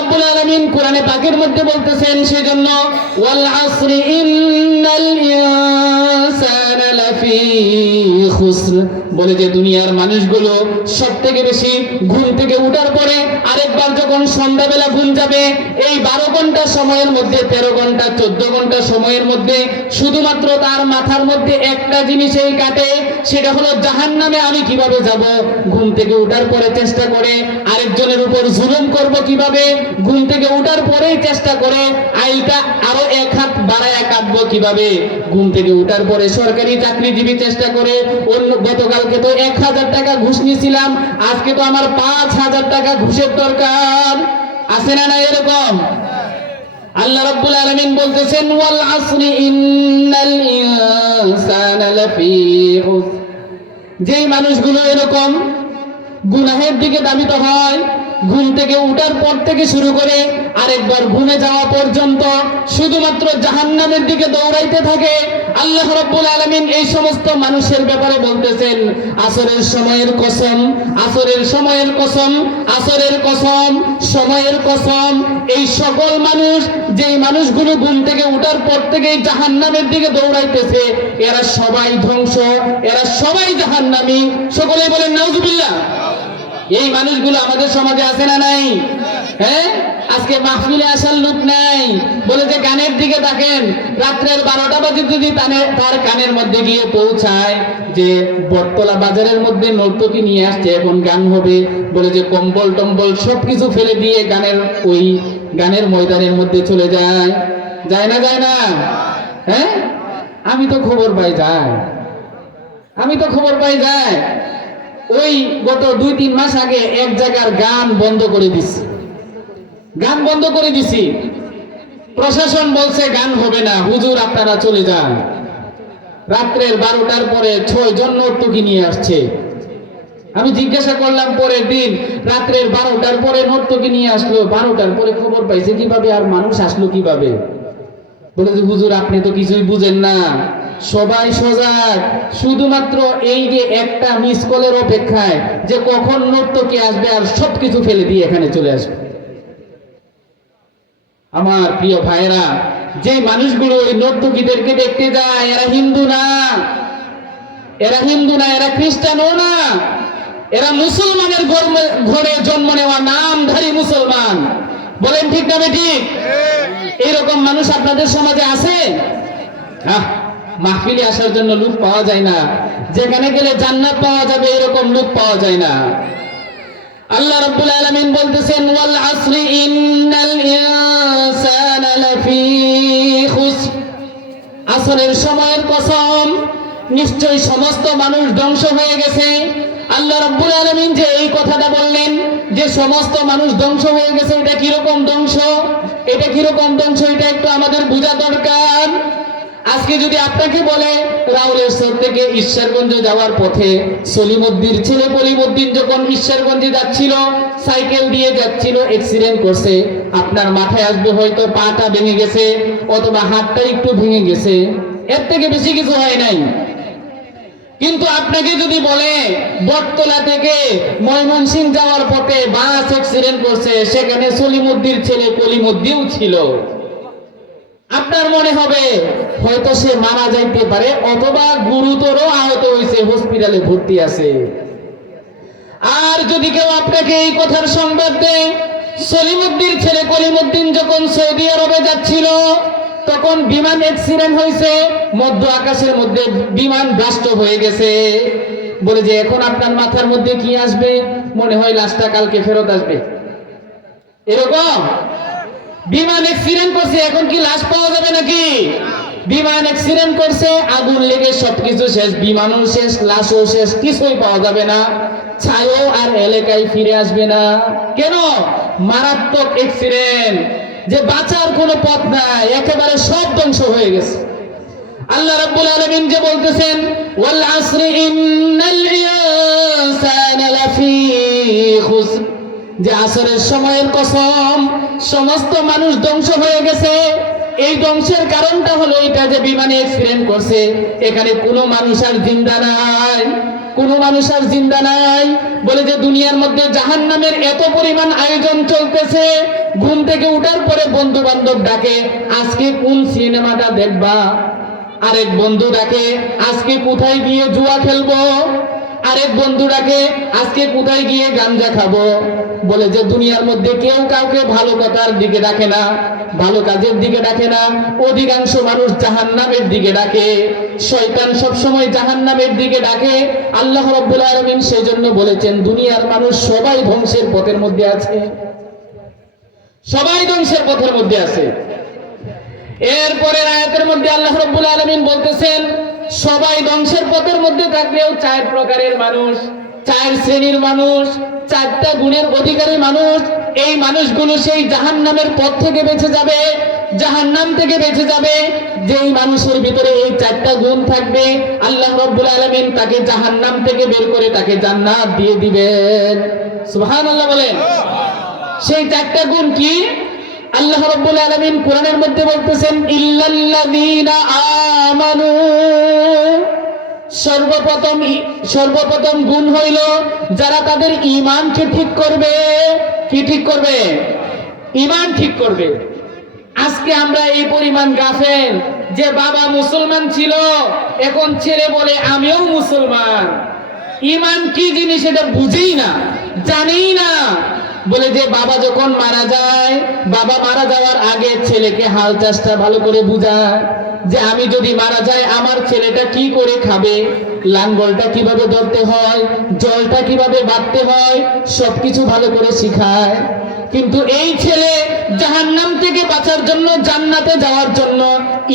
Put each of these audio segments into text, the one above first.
রাব্বুল আলামিন কোরআনে পাকের মধ্যে বলতেছেন সেজন্য ওয়াল আসরি ইন্নাল ইনসানা লাফি খুসর, বলে যে দুনিয়ার মানুষগুলো সবথেকে বেশি ঘুম থেকে ওঠার পরে আরেকবার যখন সন্ধ্যাবেলা ঘুম যাবে, এই 12 ঘন্টা সময়ের মধ্যে 13 ঘন্টা 14 ঘন্টা সময়ের মধ্যে শুধুমাত্র তার মাথার মধ্যে একটা জিনিসই কাটে, সেটা হলো জাহান্নামে আমি কিভাবে যাব। ঘুম থেকে ওঠার পরে চেষ্টা করে আরেকজনের উপর জুলুম করব কিভাবে, ঘুম থেকে ওঠার পরেই চেষ্টা করে আইলটা আরো এক হাত বাড়ায়া কাটবো কিভাবে, ঘুম থেকে ওঠার পরে সরকারি চাকরিজীবী চেষ্টা করে অন্য গতকালকে তো 1000 টাকা ঘুষ নিয়েছিলাম, আজকে তো আমার 5000 টাকা ঘুষের দরকার। আছে না না এরকম? আল্লাহ রাব্বুল আলামিন বলতেছেন ওয়াল আসরি ইন্নাল ইনসানা লাফি খুসর, যেই মানুষগুলো এরকম গুনাহের দিকে ধাবিত হয়, ঘুম থেকে উঠার পর থেকে শুরু করে আরেকবার ঘুমে যাওয়া পর্যন্ত শুধুমাত্র জাহান্নামের দিকে দৌড়াইতে থাকে, আল্লাহ রাব্বুল আলামিন এই সমস্ত মানুষের ব্যাপারে বলতেছেন আসরের সময়ের কসম, আসরের সময়ের কসম, আসরের কসম, সময়ের কসম, এই সকল মানুষ, যেই মানুষগুলো ঘুম থেকে উঠার পর থেকেই জাহান্নামের দিকে দৌড়াইতেছে, এরা সবাই ধ্বংস, এরা সবাই জাহান্নামী। সকলে বলেন নাউজুবিল্লাহ। এই মানুষগুলো আমাদের সমাজে আছে না নাই? হ্যাঁ, আজকে মাহফিলে আসার লোক নাই, বলে যে গানের দিকে তাকেন, রাত্রের 12টা বাজে যদি তার কানের মধ্যে গিয়ে পৌঁছায় যে বটতলা বাজারের মধ্যে নর্তকী নিয়ে আসছে, এখন গান হবে, বলে যে কম্বল টম্বল সবকিছু ফেলে দিয়ে ওই গানের ময়দানের মধ্যে চলে যায়। যায় না যায় না? হ্যাঁ, আমি তো খবর পাই যায়, আমি তো খবর পাই যায়। ওই গত 2-3 মাস আগে এক জায়গার গান বন্ধ করে দিছি, গান বন্ধ করে দিছি, প্রশাসন বলছে গান হবে না, হুজুর আপনারা চলে যান। রাত্রের 12টার পরে 6 জন নর্তকী নিয়ে আসছে। আমি জিজ্ঞাসা করলাম পরের দিন, রাত্রের 12টার পরে নর্তকী নিয়ে আসলো, 12টার পরে খবর পাইছে কিভাবে, আর মানুষ আসলো কিভাবে? বলে যে হুজুর আপনি তো কিছুই বুঝেন না, সবাই সজাগ, শুধুমাত্র এই যে একটা মিস কলের অপেক্ষায় যে কখন নর্তকী আসবে আর সবকিছু ফেলে দিয়ে এখানে চলে আসবে। আমার প্রিয় ভাইরা, যে মানুষগুলো ওই নর্তকীদেরকে দেখতে যায়, এরা হিন্দু না, এরা হিন্দু না, এরা খ্রিস্টানও না, এরা মুসলমানের ঘরে জন্ম নেওয়া নামধারী মুসলমান। বলেন ঠিক না ঠিক? এইরকম মানুষ আপনাদের সমাজে আছে? মাহফিলে আসার জন্য লোক পাওয়া যায় না, যেখানে গেলে জান্নাত পাওয়া যাবে এরকম লোক পাওয়া যায় না। আল্লাহ রাব্বুল আলামিন বলতেছেন ওয়াল আসরি ইন্নাল ইনসানা লাফি খুসর, আসরের সময়ের কসম, নিশ্চয়ই সমস্ত মানুষ ধ্বংস হয়ে গেছে। আল্লাহ রাব্বুল আলামিন যে এই কথাটা বললেন যে সমস্ত মানুষ ধ্বংস হয়ে গেছে, এটা কিরকম ধ্বংস, এটা কিরকম ধ্বংস, এটা একটু আমাদের বোঝা দরকার। আজকে যদি আপনাকে বলে রাউলেশ্বর থেকে ঈশ্বরগঞ্জ যাওয়ার পথে সলিমউদ্দির ছেলে কলিমউদ্দিন যখন ঈশ্বরগঞ্জে যাচ্ছিল, সাইকেল দিয়ে যাচ্ছিল, অ্যাক্সিডেন্ট করছে, আপনার মাথায় আসবে হয়তো পাটা ভেঙে গেছে অথবা হাতটা একটু ভেঙে গেছে, এর থেকে বেশি কিছু হয় নাই। কিন্তু আপনাকে যদি বলে বটতলা থেকে ময়মনসিংহ যাওয়ার পথে বাস অ্যাক্সিডেন্ট করছে, সেখানে সলিমউদ্দির ছেলে কলিমউদ্দিনও ছিল, আপনার মনে হবে হয়তো সে মারা যাইতে পারে অথবা গুরুতর আহত হয়েছে, হসপিটালে ভর্তি আছে। আর যদি কেউ আপনাকে এই কথার সংবাদ দেয় সলিমউদ্দির ছেলে কলিমউদ্দিন যখন সৌদি আরবে যাচ্ছিল তখন বিমান অ্যাক্সিডেন্ট হয়েছে, মধ্য আকাশের মধ্যে বিমান ব্লাস্ট হয়ে গেছে, বলে যে এখন আপনার মাথার মধ্যে কি আসবে? মনে হয় লাশটা কালকে ফেরত আসবে। এরকম বিমান অ্যাক্সিডেন্ট করছে, এখন কি লাশ পাওয়া যাবে নাকি? বিমান অ্যাক্সিডেন্ট করছে, আগুন লেগে সবকিছু শেষ, বিমানও শেষ, লাশও শেষ, কিছুই পাওয়া যাবে না, ছায়াও আর এলাকায় ফিরে আসবে না। কেন? মারাত্মক অ্যাক্সিডেন্ট, যে বাঁচার কোনো পথ নাই, একেবারে সব ধ্বংস হয়ে গেছে। আল্লাহ রাব্বুল আলামিন যে বলতেছেন ওয়াল আসরি ইন্নাল ইনসানা লাফি খুসর, যে আসরের সময়ের কসম, সমস্ত মানুষ ধ্বংস হয়ে গেছে। এই ধ্বংসের কারণটা হলো এটা যে বিমানে অ্যাক্সিডেন্ট করছে, এখানে কোনো মানুষ আর জিন্দা নাই, কোনো মানুষ আর জিন্দা নাই। বলে যে দুনিয়ার মধ্যে জাহান্নামের এত পরিমাণ আয়োজন চলতেছে, ঘুম থেকে উঠার পরে বন্ধু বান্ধব ডাকে, আজকে কোন সিনেমাটা দেখবা? আরেক বন্ধু ডাকে, আজকে কোথায় গিয়ে জুয়া খেলবো? আরেক বন্ধু ডাকে, আজকে কোথায় গিয়ে গাঞ্জা খাবো? বলে যে দুনিয়ার মধ্যে কেউ কাউকে ভালো কথার দিকে ডাকে না, ভালো কাজের দিকে ডাকে না, অধিকাংশ মানুষ জাহান্নামের দিকে ডাকে। শয়তান সবসময় জাহান্নামের দিকে ডাকে। আল্লাহ রাব্বুল আলামিন সেজন্য বলেছেন দুনিয়ার মানুষ সবাই ধ্বংসের পথের মধ্যে আছে, সবাই ধ্বংসের পথের মধ্যে আছে। এরপরের আয়াতের মধ্যে আল্লাহ রাব্বুল আলামিন বলতেছেন সবাই ধ্বংসের পথের মধ্যে থাকলেও চার প্রকারের মানুষ, চার শ্রেণীর মানুষ, চারটা গুণের অধিকারী মানুষ, এই মানুষগুলো সেই জাহান্নামের পথ থেকে বেঁচে যাবে, জাহান্নাম থেকে বেঁচে যাবে। যেই মানুষের ভিতরে এই চারটা গুণ থাকবে আল্লাহ রাব্বুল আলামিন তাকে জাহান্নাম থেকে বের করে তাকে জান্নাত দিয়ে দিবেন। সুবহানাল্লাহ বলেন। সেই চারটা গুণ কি? আল্লাহ রাব্বুল আলামিন কোরআনের মধ্যে বলতেছেন ইল্লাল্লাযীনা আমানু, সর্বপ্রথম গুণ হইল যারা তাদের ঈমানকে ঠিক করবে। কি ঠিক করবে? ঈমান ঠিক করবে। আজকে আমরা এই পরিমাণ গাফেল যে বাবা মুসলমান ছিল, এখন ছেলে বলে আমিও মুসলমান। ঈমান কি জিনিস এটা বুঝেই না, জানেই না। বলে যে বাবা যখন মারা যায়, বাবা মারা যাওয়ার আগে ছেলেকে হাল চাষটা ভালো করে বুঝায় যে আমি যদি মারা যাই আমার ছেলেটা কি করে খাবে, লাঙ্গলটা কিভাবে ধরতে হয়, জলটা কিভাবে বাঁধতে হয়, সবকিছু ভালো করে শিখায়। কিন্তু এই ছেলে জাহান্নাম থেকে বাঁচার জন্য, জান্নাতে যাওয়ার জন্য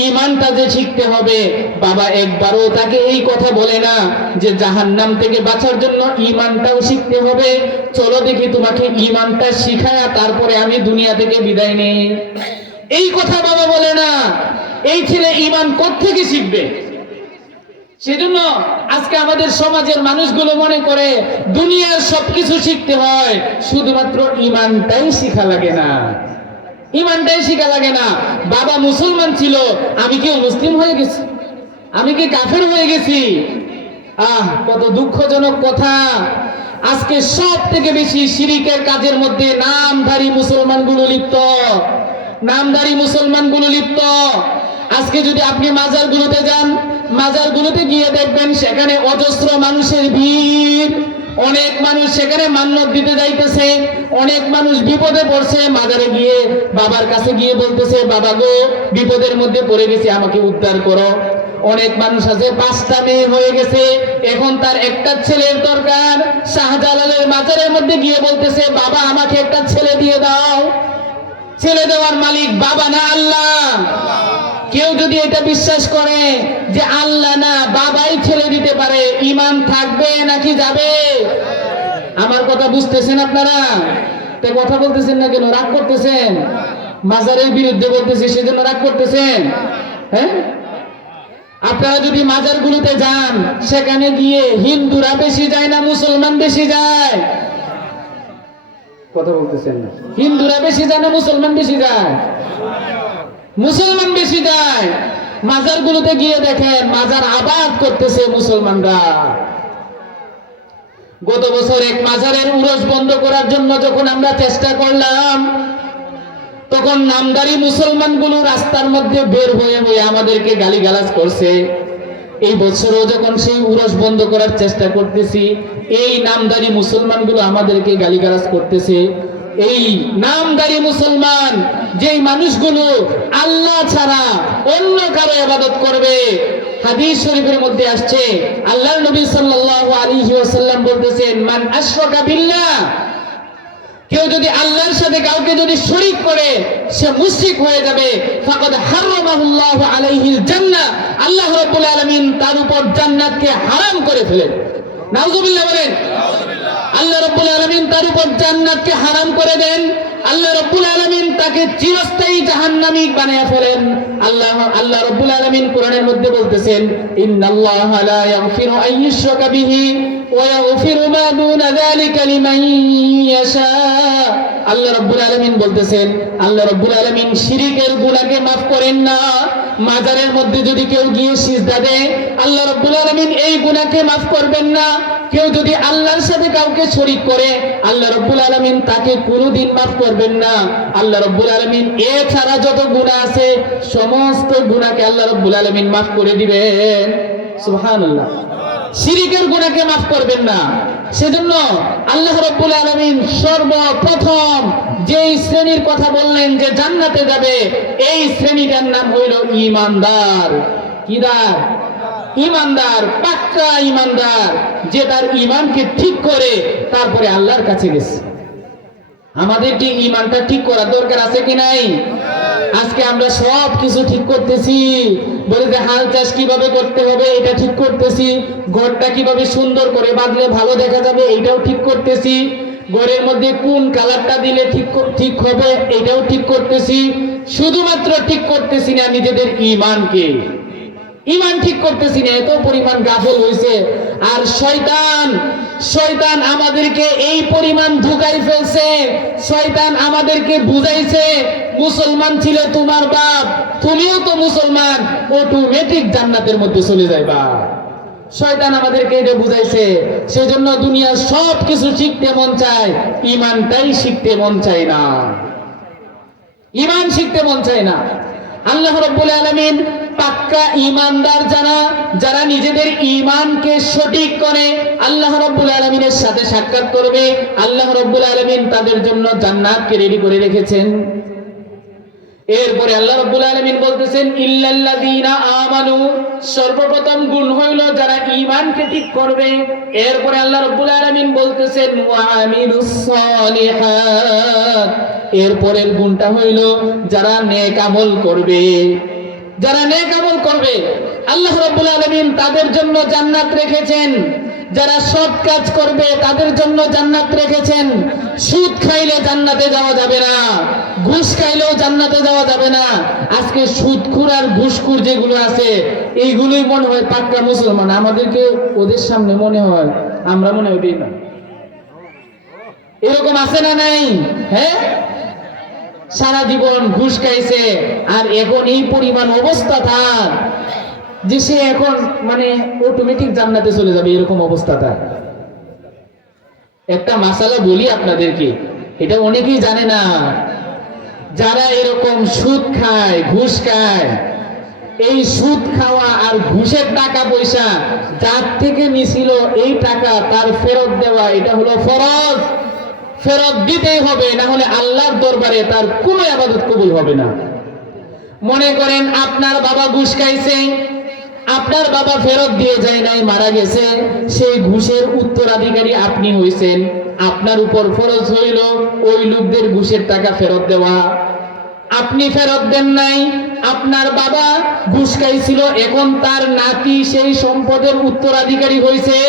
ঈমানটা যে শিখতে হবে, বাবা একবারও তাকে এই কথা বলে না যে জাহান্নাম থেকে বাঁচার জন্য ঈমানটাও শিখতে হবে, চলো দেখি তোমাকে ঈমানটা শিখায়া তারপরে আমি দুনিয়া থেকে বিদায় নেই। এই কথা বাবা বলে না। এই ছেলে ঈমান কোত্থেকে শিখবে? সেজন্য আজকে আমাদের সমাজের মানুষগুলো মনে করে দুনিয়ার সবকিছু শিখতে হয়, শুধুমাত্র ঈমানটাই শিখা লাগে না, ঈমানটাই শিখা লাগে না। বাবা মুসলমান ছিল, আমি কি মুসলিম হয়ে গেছি? আমি কি কাফের হয়ে গেছি? কত দুঃখজনক কথা। আজকে সব থেকে বেশি শিরিকের কাজের মধ্যে নামধারী মুসলমানগুলো লিপ্ত, নামধারী মুসলমানগুলো লিপ্ত। আজকে যদি আপনি মাজারগুলোতে যান, মাজারগুলোতে গিয়ে দেখবেন সেখানে অজস্র মানুষের ভিড়। অনেক মানুষ সেখানে মান্যত দিতে যাইতেছে, অনেক মানুষ বিপদে পড়ছে, মাজারে গিয়ে বাবার কাছে গিয়ে বলতেছে বাবা গো বিপদের মধ্যে পড়ে গেছি, আমাকে উদ্ধার করো। অনেক মানুষ আছে 5টা মেয়ে হয়ে গেছে, এখন তার একটা ছেলের দরকার, শাহজালালের মাজারের মধ্যে গিয়ে বলতেছে বাবা আমাকে একটা ছেলে দিয়ে দাও। ছেলে দেওয়ার মালিক বাবা না আল্লাহ। কেউ যদি এটা বিশ্বাস করে যে আল্লাহ না বাবাই ছেলে দিতে পারে, ঈমান থাকবে নাকি যাবে? আমার কথা বুঝতেছেন আপনারা? তো কথা বলতেছেন না কেন? রাগ করতেছেন? মাজারের বিরুদ্ধে বলতেছি সেজন্য রাগ করতেছেন? হ্যাঁ, আপনারা যদি মাজারগুলোতে যান সেখানে গিয়ে হিন্দুরা বেশি যায় না মুসলমান বেশি যায়? কথা বলতেছেন না? হিন্দুরা বেশি যায় না মুসলমান বেশি যায়? মুসলমান বেশি যায়। মাজারগুলোতে গিয়ে দেখেন মাজার আবাদ করতেছে মুসলমানরা। গত বছর এক মাজারের উরস বন্ধ করার জন্য যখন আমরা চেষ্টা করলাম, তখন নামদারি মুসলমানগুলো রাস্তার মধ্যে বের হয়ে আমাদেরকে গালিগালাজ করছে। এই বছরও যখন সেই উরস বন্ধ করার চেষ্টা করতেছি, এই নামদারি মুসলমানগুলো আমাদেরকে গালিগালাজ করতেছে। এই নামদারি মুসলমান যেই মানুষগুলো আল্লাহ ছাড়া অন্য কারো ইবাদত করবে, হাদিস শরীফের মধ্যে আসছে আল্লাহর নবী সাল্লাল্লাহু আলাইহি ওয়াসাল্লাম বলতেছেন মান আশরাকা বিল্লাহ, কেউ যদি আল্লাহর সাথে কাউকে যদি শরীক করে সে মুশরিক হয়ে যাবে। ফাকাদ হারামাহুল্লাহু আলাইহিল জান্নাহ, আল্লাহ রাব্বুল আলামিন তার উপর জান্নাতকে হারাম করে ফেলেন। নাউযুবিল্লাহ বলেন। আল্লাহ রাব্বুল আলামিন তার উপর জান্নাতকে হারাম করে দেন। আল্লাহ রাব্বুল আলামিন তাকে চিরস্থায়ী জাহান্নামী বানায়া ফেলেন। আল্লাহ রাব্বুল আলামিন কোরআনের মধ্যে বলতেছেন ইন্নাল্লাহা লা ইয়াগফিরু আন ইউশরাকা বিহি ওয়া ইয়াগফিরু মা দুনা যালিকা লিমান ইয়াশা। আল্লাহ রাব্বুল আলামিন বলতেছেন আল্লাহ রাব্বুল আলামিন শিরকের গুনাহকে maaf করেন না। মাজারের মধ্যে যদি কেউ গিয়ে সিজদা দেয় আল্লাহ রাব্বুল আলামিন এই গুনাহকে maaf করবেন না। কেউ যদি আল্লাহর সাথে কাউকে শরীক করে আল্লাহ রাব্বুল আলামিন তাকে কোনোদিন মাফ করবেন না। আল্লাহ রাব্বুল আলামিন এছাড়া যত গুনাহ আছে সমস্ত গুনাহকে আল্লাহ রাব্বুল আলামিন মাফ করে দিবেন। সুবহানাল্লাহ। শিরকের গুনাহকে মাফ করবেন না। সেজন্য আল্লাহ রাব্বুল আলামিন সর্বপ্রথম যেই শ্রেণীর কথা বললেন যে জান্নাতে যাবে, এই শ্রেণীটার নাম হইল ঈমানদার। কিদার? ঈমানদার, পাক্কা ঈমানদার, যে তার ঈমানকে ঠিক করে তারপরে আল্লাহর কাছে গেছে। আমাদের কি ঈমানটা ঠিক করার দরকার আছে কি নাই? আজকে আমরা সব কিছু ঠিক করতেছি, বলে যে হাল চাষ কিভাবে করতে হবে এটা ঠিক করতেছি, ঘরটা কিভাবে সুন্দর করে বাঁধলে ভালো দেখা যাবে এটাও ঠিক করতেছি, ঘরের মধ্যে কোন কালারটা দিলে ঠিক হবে এটাও ঠিক করতেছি। শুধুমাত্র ঠিক করতেছি না নিজেদের ঈমানকে, ঈমান ঠিক করতেছি না, এত পরিমাণ গাফল হয়েছে। আর শয়তান আমাদেরকে এই পরিমাণ ধোঁকায় ফেলছে, শয়তান আমাদেরকে বুঝাইছে মুসলমান ছিল তোমার বাপ, তুমিও তো মুসলমান, অটোমেটিক জান্নাতের মধ্যে চলে যাইবা। শয়তান আমাদেরকে এটা বুঝাইছে। সেজন্য দুনিয়ার সব কিছু শিখতে মন চায়, ঈমানটাই শিখতে মন চায় না, ঈমান শিখতে মন চায় না। আল্লাহ রাব্বুল আলামিন পাক্কা ঈমানদার যারা নিজেদের ঈমানকে সঠিক করে আল্লাহ রাব্বুল আলামিনের সাথে সাক্ষাৎ করবে, আল্লাহ রাব্বুল আলামিন তাদের জন্য জান্নাতকে রেডি করে রেখেছেন। এরপরে আল্লাহ রাব্বুল আলামিন বলতেছেন ইল্লাল্লাযীনা আমানু, সর্বপ্রথম গুণ হইল যারা ঈমানকে ঠিক করবে। এরপরে আল্লাহ রাব্বুল আলামিন বলতেছেন ওয়া আমিলুস সালিহাত, এরপরের গুণটা হইল যারা নেক আমল করবে। যারা নেক আমল করবে আল্লাহ রাব্বুল আলামিন তাদের জন্য জান্নাত রেখেছেন। যারা সৎ কাজ করবে তাদের জন্য জান্নাত রেখেছেন। সুদ খাইলে জান্নাতে যাওয়া যাবে না, ঘুষ খাইলেও জান্নাতে যাওয়া যাবে না। আজকে সুদখোর আর ঘুষখোর যেগুলো আছে এইগুলোই মনে হয় পাক্কা মুসলমান, আমাদেরকে ওদের সামনে মনে হয় আমরা মনে হয় না। এরকম আছে না নাই? হ্যাঁ, সারা জীবন ঘুষ খাইছে আর এখন এই পরিমাণ অবস্থা তার যে সে এখন মানে অটোমেটিক জান্নাতে চলে যাবে, এরকম অবস্থা তার। একটা মাসালা বলি আপনাদেরকে, এটা অনেকেই জানে না। যারা এরকম সুদ খায়, ঘুষ খায়, এই সুদ খাওয়া আর ঘুষের টাকা পয়সা যার থেকে নিছিল এই টাকা তার ফেরত দেওয়া এটা হলো ফরজ। ফেরত দিতেই হবে, না হলে আল্লাহর দরবারে তার কোনো ইবাদত কবুল হবে না। মনে করেন আপনার বাবা ঘুষ খাইছে, আপনার বাবা ফেরত দিয়ে যায় নাই, মারা গেছে, সেই ঘুষের উত্তরাধিকারী আপনি হইছেন। আপনার উপর ফরজ হইল ওই লোকদের ঘুষের টাকা ফেরত দেওয়া। আপনি ফেরত দেন নাই, আপনার বাবা ঘুষ খাইছিল, এখন তার নাতি সেই সম্পদের উত্তরাধিকারী হইছে।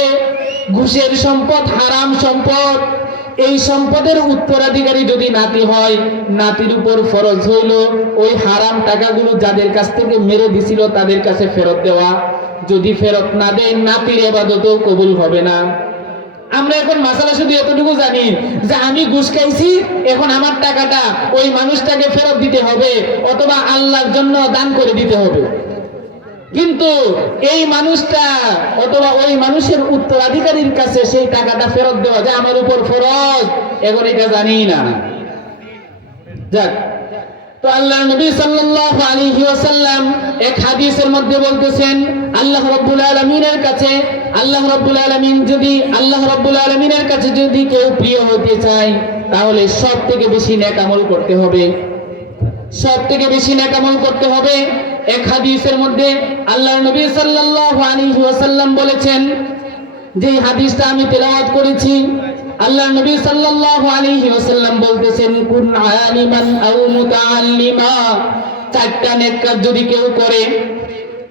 ঘুষের সম্পদ হারাম সম্পদ, এই সম্পদের উত্তরাধিকারী যদি নাতি হয়, নাতির উপর ফরজ হইল ওই হারাম টাকাগুলো যাদের কাছ থেকে মেরে দিছিল তাদের কাছে ফেরত দেওয়া। যদি ফেরত না দেয় নাতির ইবাদতও কবুল হবে না। আমরা এখন মাসালা শুধু এতটুকু জানি যে আমি ঘুষ খাইছি, এখন আমার টাকাটা ওই মানুষটাকে ফেরত দিতে হবে অথবা আল্লাহর জন্য দান করে দিতে হবে। কিন্তু এই মানুষটা অথবা ওই মানুষের উত্তরাধিকারীর কাছে সেই টাকাটা ফেরত দেওয়া যে আমার উপর ফরজ, এখন এটা জানি না। যাক, তো আল্লাহ নবী সাল্লাল্লাহু আলাইহি ওয়াসাল্লাম এক হাদিসের মধ্যে বলতেছেন আল্লাহ রাব্বুল আলামিনের কাছে আল্লাহ রাব্বুল আলামিনের কাছে যদি কেউ প্রিয় হতে চায় তাহলে সব থেকে বেশি নেক আমল করতে হবে, সব থেকে বেশি নেক আমল করতে হবে। এক হাদিসের মধ্যে আল্লাহ নবী সাল্লাল্লাহু আলাইহি ওয়াসাল্লাম বলেছেন, যে হাদিসটা আমি তেলাওয়াত করেছি, আল্লাহ নবী সাল্লাল্লাহু আলাইহি ওয়াসাল্লাম বলতেছেন কুন আলিমান আও মুতাআল্লিমা, চারটা নেক কাজ যদি কেউ করে,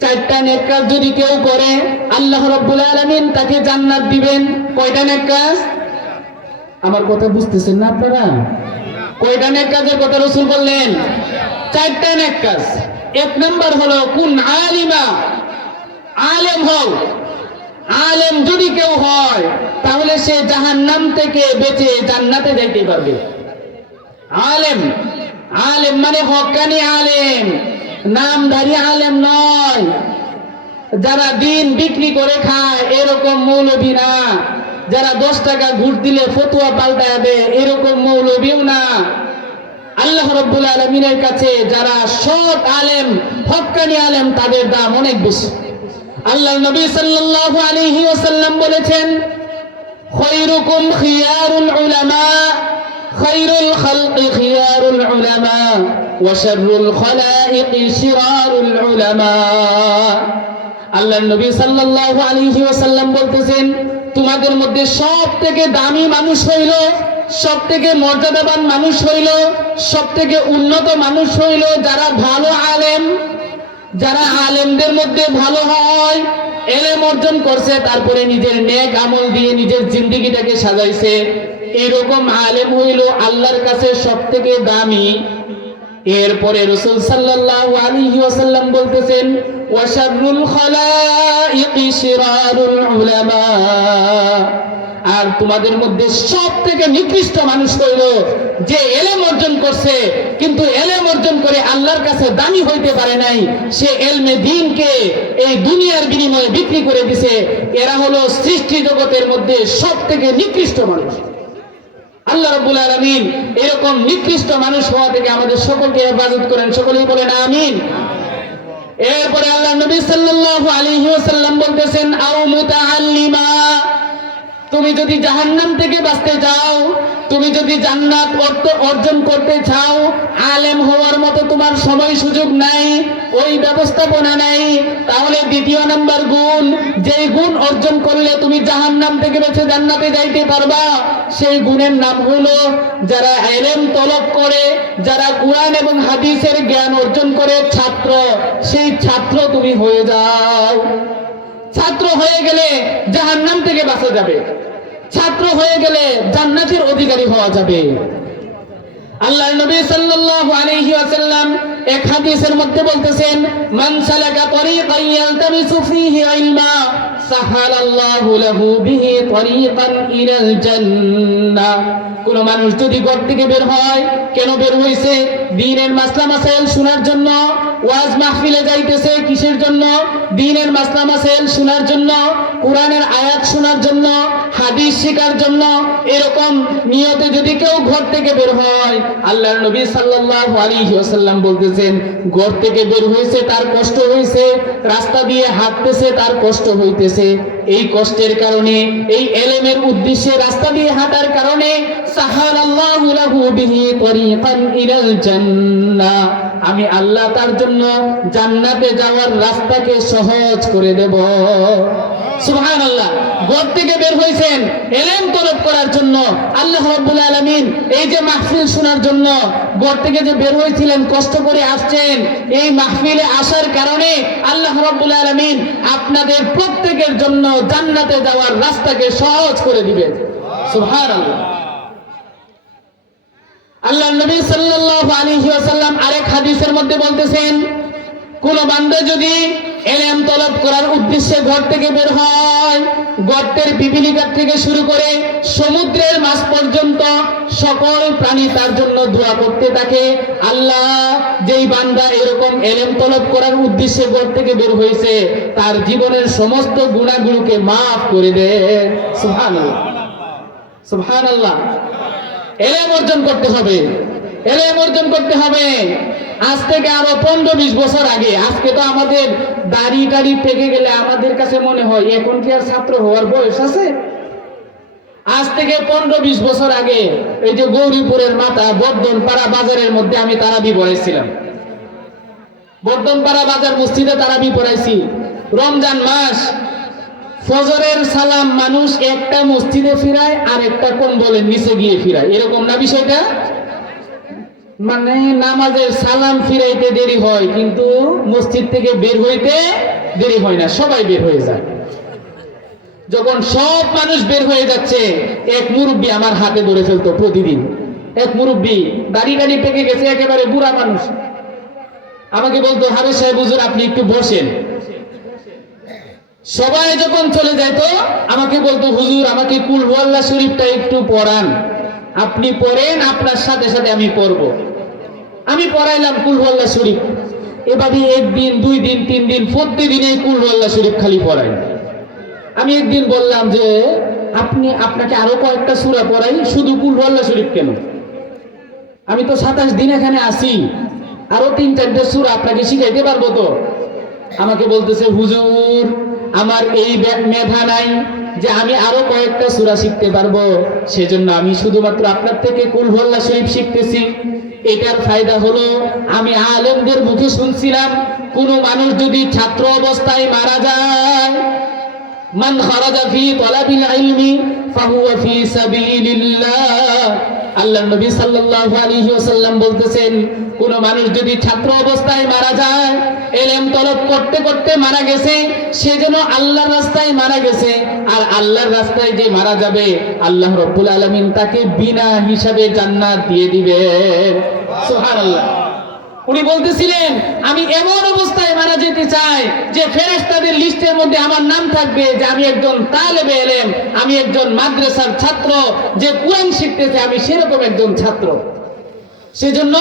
চারটা নেক কাজ যদি কেউ করে আল্লাহ রাব্বুল আলামিন তাকে জান্নাত দিবেন। কয়টা নেক কাজ? আমার কথা বুঝতেছেন না আপনারা? কয়টা নেক কাজের কথা রাসূল বললেন? চারটা নেক কাজ। এক নাম্বার হলো কুন আলিমা, আলেম হও। আলেম যদি কেউ হয় তাহলে সে জাহান্নাম থেকে বেঁচে জান্নাতে যাইতে পারবে। আলেম, আলেম মানে হক্কানি আলেম, নামধারী আলেম নয়, যারা দিন বিক্রি করে খায় এরকম মৌলবী না। যারা 10 টাকা ঘুষ দিলে ফতোয়া পাল্টায় দেয় এরকম মৌলবীও না। আল্লাহ রাব্বুল আলামিনের কাছে যারা সৎ আলেম, হক্কানি আলেম, তাদের দাম অনেক বেশি। আল্লাহর নবী সাল্লাল্লাহু আলাইহি ওয়াসাল্লাম বলেছেন, খায়রুকুম খিয়ারুল উলামা, খায়রুল খালকি খিয়ারুল উলামা ওয়া শাররুল খালাইকি শিরারুল উলামা। আল্লাহর নবী সাল্লাল্লাহু আলাইহি ওয়াসাল্লাম বলতেছেন, তোমাদের মধ্যে সবথেকে দামি মানুষ হইল, সবথেকে মর্যাদাবান মানুষ হইল, সবথেকে উন্নত মানুষ হইল যারা ভালো আলেম, যারা আলেমদের মধ্যে ভালো হয়, এলেম অর্জন করছে, তারপরে নিজের নেক আমল দিয়ে নিজের জিন্দেগিটাকে সাজাইছে, এরকম আলেম হইল আল্লাহর কাছে সবথেকে দামি। এরপরে রাসূল সাল্লাল্লাহু আলাইহি ওয়াসাল্লাম বলতেছেন, ওয়া শাররুল খালাইকি শিরারুল উলামা, আর তোমাদের মধ্যে সবথেকে নিকৃষ্ট মানুষ হইল যে এলেম অর্জন করছে কিন্তু এলেম অর্জন করে আল্লাহর কাছে দামি হইতে পারে নাই, সে এলমে দ্বীনকে এই দুনিয়ার বিনিময়ে বিক্রি করে দিছে। এরা হলো সৃষ্টি জগতের মধ্যে সবথেকে নিকৃষ্ট মানুষ। আল্লাহ রাব্বুল আলামিন এরকম নিকৃষ্ট মানুষ হওয়া থেকে আমাদের সকলকে হেফাজত করেন, সকলেই বলেন আমিন। এরপরে আল্লাহ নবী সাল্লাল্লাহু আলাইহি ওয়াসাল্লাম বলতেছেন, আও মুতাআল্লিমা, তুমি যদি জাহান্নাম থেকে বাঁচতে চাও, তুমি যদি জান্নাত অর্জন করতে চাও, আলেম হওয়ার মতো তোমার সময় সুযোগ নাই, ওই ব্যবস্থাপনা নাই, তাহলে দ্বিতীয় নাম্বার গুণ, যেই গুণ অর্জন করলে তুমি জাহান্নাম থেকে বেঁচে জান্নাতে যাইতে পারবা, সেই গুণের নাম হলো যারা ইলম তলব করে, যারা কুরআন এবং হাদিসের জ্ঞান অর্জন করে ছাত্র, সেই ছাত্র তুমি হয়ে যাও। ছাত্র হয়ে গেলে জাহান্নাম থেকে বাঁচা যাবে, ছাত্র হয়ে গেলে জান্নাতের অধিকারী হওয়া যাবে। আল্লাহর নবী সাল্লাল্লাহু আলাইহি ওয়াসাল্লাম এক হাদিসের মধ্যে বলতেছেন, মান সালাকা তরিকান ইয়ালতামিসু ফীহি ইলমা সাহালাল্লাহু লাহু বিহি তরিকান ইলাল জান্নাহ। কোন মানুষ যদি ঘর থেকে বের হয়, কেন বের হইছে? দ্বীনের মাসলা মাসাইল শোনার জন্য। ওয়াজ মাহফিলে যাইতেছে কিসের জন্য? দ্বীনের মাসলা মাসাইল শোনার জন্য, কোরআনের আয়াত শোনার জন্য, হাদিস শেখার জন্য। এরকম নিয়তে যদি কেউ ঘর থেকে বের হয়, আল্লাহর নবী সাল্লাল্লাহু আলাইহি ওয়াসাল্লাম বলতেছেন, ঘর থেকে বের হইছে তার কষ্ট হইছে, রাস্তা দিয়ে হাঁটতেছে তার কষ্ট হইতেছে, এই কষ্টের কারণে, এই ইলমের উদ্দেশ্যে রাস্তা দিয়ে হাঁটার কারণে সাহালাল্লাহু লাহু বিহি তরিকান ইলাল জান্নাহ, আমি আল্লাহ তার জন্য জান্নাতে যাওয়ার রাস্তাকে সহজ করে দেব। সুবহানাল্লাহ। ঘর থেকে বের হইছেন ইলম তলব করার জন্য, আল্লাহ রাব্বুল আলামিন এই যে মাহফিল শোনার জন্য ঘর থেকে যে বের হইছিলেন, কষ্ট করে আসছেন, এই মাহফিলে আসার কারণে আল্লাহ রাব্বুল আলামিন আপনাদের প্রত্যেকের জন্য জান্নাতে যাওয়ার রাস্তাকে সহজ করে দিবেন। সুবহানাল্লাহ। আল্লাহর নবী সাল্লাল্লাহু আলাইহি ওয়াসাল্লাম আরেক হাদিসের মধ্যে বলতেছেন, কোন বান্দা যদি ইলম তলব করার উদ্দেশ্যে ঘর থেকে বের হয়, গর্তের পিপিলিকা থেকে শুরু করে সমুদ্রের মাছ পর্যন্ত সকল প্রাণী তার জন্য দোয়া করতে থাকে, আল্লাহ যেই বান্দা এরকম ইলম তলব করার উদ্দেশ্যে ঘর থেকে বের হয়েছে, তার জীবনের সমস্ত গুনাহগুলোকে maaf করে দেন। সুবহানাল্লাহ, সুবহানাল্লাহ। ইলম অর্জন করতে হবে, ইলম অর্জন করতে হবে। আজ থেকে আরো 15-20 বছর আগে, আজকে তো আমাদের দাড়ি টাড়ি পেকে গেলে আমাদের কাছে মনে হয় এখন কি আর ছাত্র হওয়ার বয়স আছে? আজ থেকে 15-20 বছর আগে এই যে গৌরীপুরের মাথা বর্ধনপাড়া বাজারের মধ্যে আমি তারাবি পড়াইছিলাম। বর্ধনপাড়া বাজার মসজিদে তারাবি পড়াইছি। রমজান মাস, ফজরের সালাম মানুষ একটা মসজিদে ফিরায় আর একটা কম্বলের নিচে গিয়ে ফিরায়, এরকম না বিষয়টা? মানে নামাজের সালাম ফিরাইতে দেরি হয় কিন্তু মসজিদ থেকে বের হইতে দেরি হয় না, সবাই বের হয়ে যায়। যখন সব মানুষ বের হয়ে যাচ্ছে, এক মুরব্বী আমার হাতে ধরে ফেলতো প্রতিদিন। এক মুরব্বী দাড়ি টাড়ি পেকে গেছে, একেবারে বুড়া মানুষ, আমাকে বলতো, হাফেজ সাহেব হুজুর আপনি একটু বসেন। সবাই যখন চলে যেত আমাকে বলতো, হুজুর আমাকে কুল হুয়াল্লাহ শরীফটা একটু পড়ান, আপনি পড়েন, আপনার সাথে সাথে আমি পড়ব। আমি পড়াইলাম কুল হুয়াল্লাহ শরীফ। এভাবে একদিন, 2 দিন, 3 দিন, প্রত্যেকদিন এই কুল হুয়াল্লাহ শরীফ খালি পড়াই। আমি একদিন বললাম যে আপনাকে আরো কয়েকটা সূরা পড়াই, শুধু কুল হুয়াল্লাহ শরীফ কেন? আমি তো 27 দিন এখানে আসি, আরো 3-4টা সূরা আপনাকে শিখাইতে পারবো তো? আমাকে বলতেছে, হুজুর আমার এই মেধা নাই যে আমি আরো কয়েকটা সূরা শিখতে পারবো, সেজন্য আমি শুধুমাত্র আপনার থেকে কুল হুয়াল্লাহ শরীফ শিখতেছি। এটার ফায়দা হলো, আমি আলেমদের মুখে শুনছিলাম, কোন মানুষ যদি ছাত্র অবস্থায় মারা যায়, মান খারাজা ফি তালাবিল ইলমি ফাহুয়া ফি সাবিলিল্লাহ, আল্লাহর নবী সাল্লাল্লাহু আলাইহি ওয়াসাল্লাম বলতেছেন, কোন মানুষ যদি ছাত্র অবস্থায় মারা যায়, ইলম তলব করতে করতে মারা গেছে, সে যেন আল্লাহর রাস্তায় মারা গেছে। আর আল্লাহর রাস্তায় যে মারা যাবে, আল্লাহ রাব্বুল আলামিন তাকে বিনা হিসাবে জান্নাত দিয়ে দিবেন। সুবহানাল্লাহ। উনি বলতেছিলেন, আমি এমন অবস্থায় মারা যেতে চাই যে ফেরেশতাদের লিস্টের মধ্যে আমার নাম থাকবে, যে আমি একজন তালেবে ইলম, আমি একজন মাদ্রাসার ছাত্র, যে কোরআন শিখতেছে, আমি সেরকম একজন ছাত্র। সেজন্য